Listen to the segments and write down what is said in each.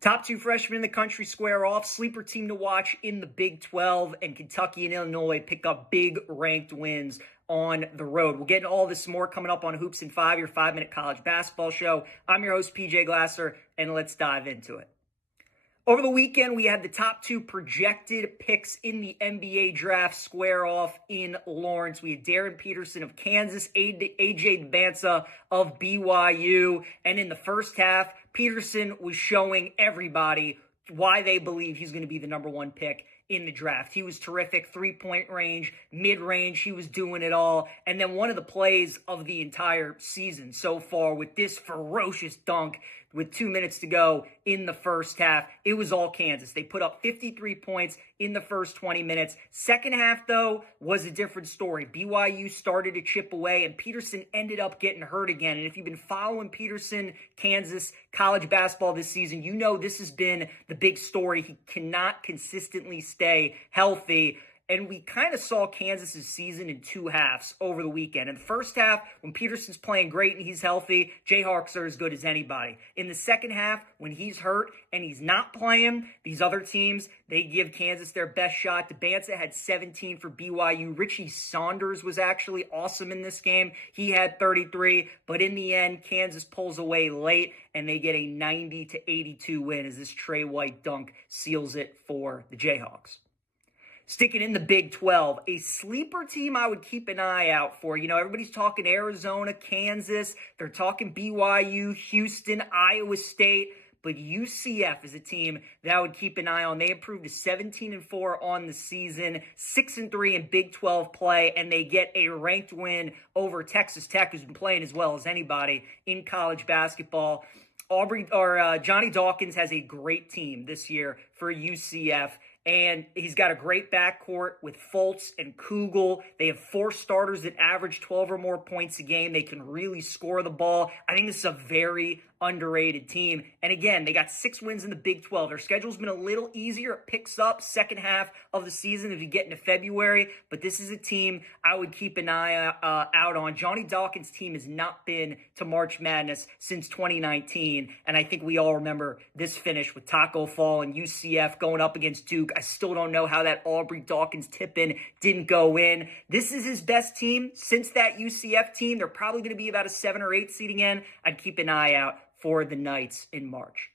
Top two freshmen in the country square off. Sleeper team to watch in the Big 12, and Kentucky and Illinois pick up big ranked wins on the road. We'll get into all this more coming up on Hoops in 5, your 5-minute college basketball show. I'm your host, PJ Glasser, and let's dive into it. Over the weekend, we had the top two projected picks in the NBA draft square off in Lawrence. We had Darren Peterson of Kansas, AJ Dybantsa of BYU. And in the first half, Peterson was showing everybody why they believe he's going to be the number one pick in the draft. He was terrific, three-point range, mid-range, he was doing it all. And then one of the plays of the entire season so far with this ferocious dunk with 2 minutes to go in the first half, it was all Kansas. They put up 53 points in the first 20 minutes. Second half, though, was a different story. BYU started to chip away, and Peterson ended up getting hurt again. And if you've been following Peterson, Kansas, college basketball this season, you know this has been the big story. He cannot consistently stay healthy. And we kind of saw Kansas' season in two halves over the weekend. In the first half, when Peterson's playing great and he's healthy, Jayhawks are as good as anybody. In the second half, when he's hurt and he's not playing, these other teams, they give Kansas their best shot. Dybantsa had 17 for BYU. Richie Saunders was actually awesome in this game. He had 33, but in the end, Kansas pulls away late, and they get a 90-82 win as this Trey White dunk seals it for the Jayhawks. Sticking in the Big 12, a sleeper team I would keep an eye out for. You know, everybody's talking Arizona, Kansas. They're talking BYU, Houston, Iowa State. But UCF is a team that I would keep an eye on. They improved to 17-4 on the season, 6-3 in Big 12 play, and they get a ranked win over Texas Tech, who's been playing as well as anybody in college basketball. Johnny Dawkins has a great team this year for UCF. And he's got a great backcourt with Fultz and Kugel. They have four starters that average 12 or more points a game. They can really score the ball. I think this is a very underrated team. And again, they got 6 wins in the Big 12. Their schedule's been a little easier. It picks up second half of the season as we get into February. But this is a team I would keep an eye out on. Johnny Dawkins' team has not been to March Madness since 2019. And I think we all remember this finish with Taco Fall and UCF going up against Duke. I still don't know how that Aubrey Dawkins tip-in didn't go in. This is his best team since that UCF team. They're probably going to be about a 7 or 8 seed again. I'd keep an eye out for the Knights in March.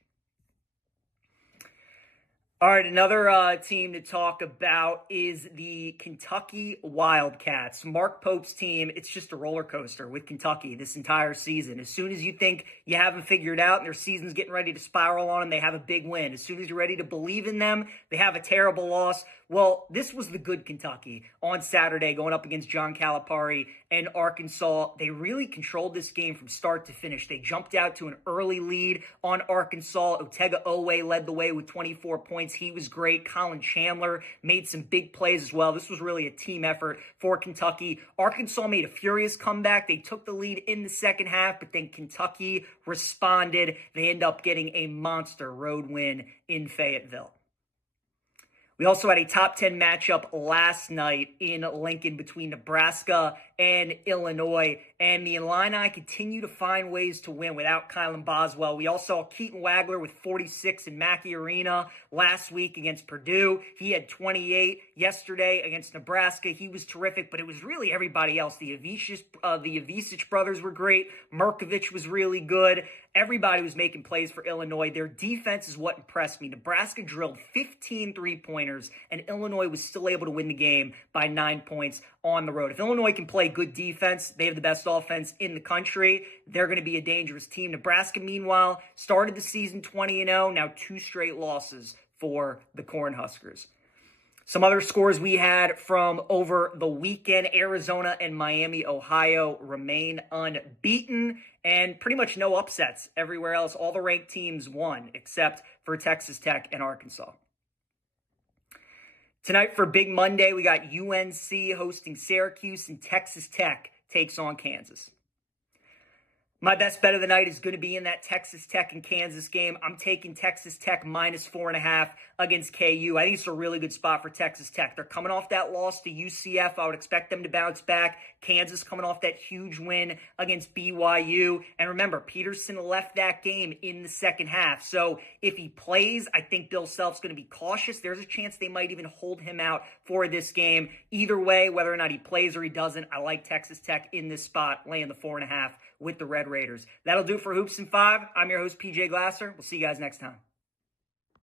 All right, another team to talk about is the Kentucky Wildcats. Mark Pope's team, it's just a roller coaster with Kentucky this entire season. As soon as you think you have them figured out and their season's getting ready to spiral on them, they have a big win. As soon as you're ready to believe in them, they have a terrible loss. Well, this was the good Kentucky on Saturday going up against John Calipari and Arkansas. They really controlled this game from start to finish. They jumped out to an early lead on Arkansas. Otega Oweh led the way with 24 points. He was great. Colin Chandler made some big plays as well. This was really a team effort for Kentucky. Arkansas made a furious comeback. They took the lead in the second half, but then Kentucky responded. They end up getting a monster road win in Fayetteville. We also had a top 10 matchup last night in Lincoln between Nebraska and Illinois. And the Illini continue to find ways to win without Kylan Boswell. We also saw Keaton Wagler with 46 in Mackey Arena last week against Purdue. He had 28 yesterday against Nebraska. He was terrific, but it was really everybody else. The Avicic brothers were great. Merkovich was really good. Everybody was making plays for Illinois. Their defense is what impressed me. Nebraska drilled 15 three-pointers, and Illinois was still able to win the game by 9 points on the road. If Illinois can play good defense, they have the best offense in the country. They're going to be a dangerous team. Nebraska, meanwhile, started the season 20-0, now 2 straight losses for the Cornhuskers. Some other scores we had from over the weekend: Arizona and Miami, Ohio remain unbeaten, and pretty much no upsets everywhere else. All the ranked teams won except for Texas Tech and Arkansas. Tonight for Big Monday, we got UNC hosting Syracuse, and Texas Tech takes on Kansas. My best bet of the night is going to be in that Texas Tech and Kansas game. I'm taking Texas Tech -4.5 against KU. I think it's a really good spot for Texas Tech. They're coming off that loss to UCF. I would expect them to bounce back. Kansas coming off that huge win against BYU. And remember, Peterson left that game in the second half. So if he plays, I think Bill Self's going to be cautious. There's a chance they might even hold him out for this game. Either way, whether or not he plays or he doesn't, I like Texas Tech in this spot, laying the 4.5 with the Red Raiders. That'll do it for Hoops in 5. I'm your host, PJ Glasser. We'll see you guys next time.